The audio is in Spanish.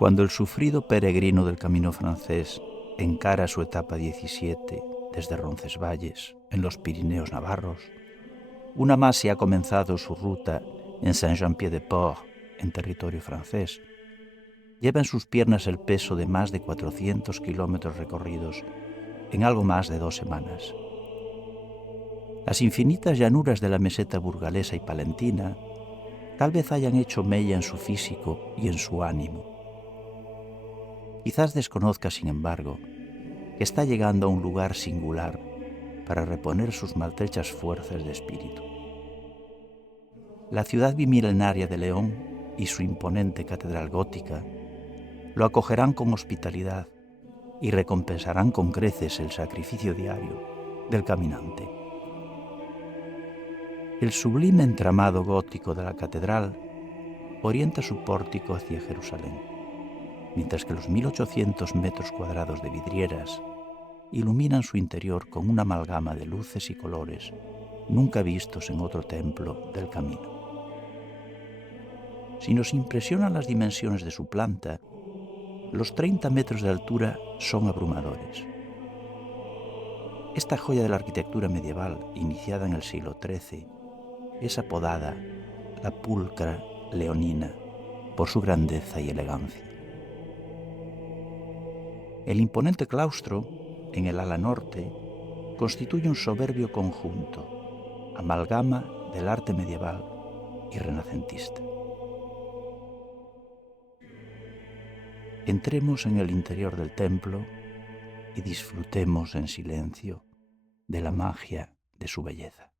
Cuando el sufrido peregrino del camino francés encara su etapa 17 desde Roncesvalles, en los Pirineos navarros, una Masi ha comenzado su ruta en Saint-Jean-Pied-de-Port, en territorio francés. Lleva en sus piernas el peso de más de 400 kilómetros recorridos en algo más de 2 semanas. Las infinitas llanuras de la meseta burgalesa y palentina tal vez hayan hecho mella en su físico y en su ánimo. Quizás desconozca, sin embargo, que está llegando a un lugar singular para reponer sus maltrechas fuerzas de espíritu. La ciudad bimilenaria de León y su imponente catedral gótica lo acogerán con hospitalidad y recompensarán con creces el sacrificio diario del caminante. El sublime entramado gótico de la catedral orienta su pórtico hacia Jerusalén, mientras que los 1800 metros cuadrados de vidrieras iluminan su interior con una amalgama de luces y colores nunca vistos en otro templo del camino. Si nos impresionan las dimensiones de su planta, los 30 metros de altura son abrumadores. Esta joya de la arquitectura medieval, iniciada en el siglo XIII, es apodada la Pulcra Leonina por su grandeza y elegancia. El imponente claustro, en el ala norte, constituye un soberbio conjunto, amalgama del arte medieval y renacentista. Entremos en el interior del templo y disfrutemos en silencio de la magia de su belleza.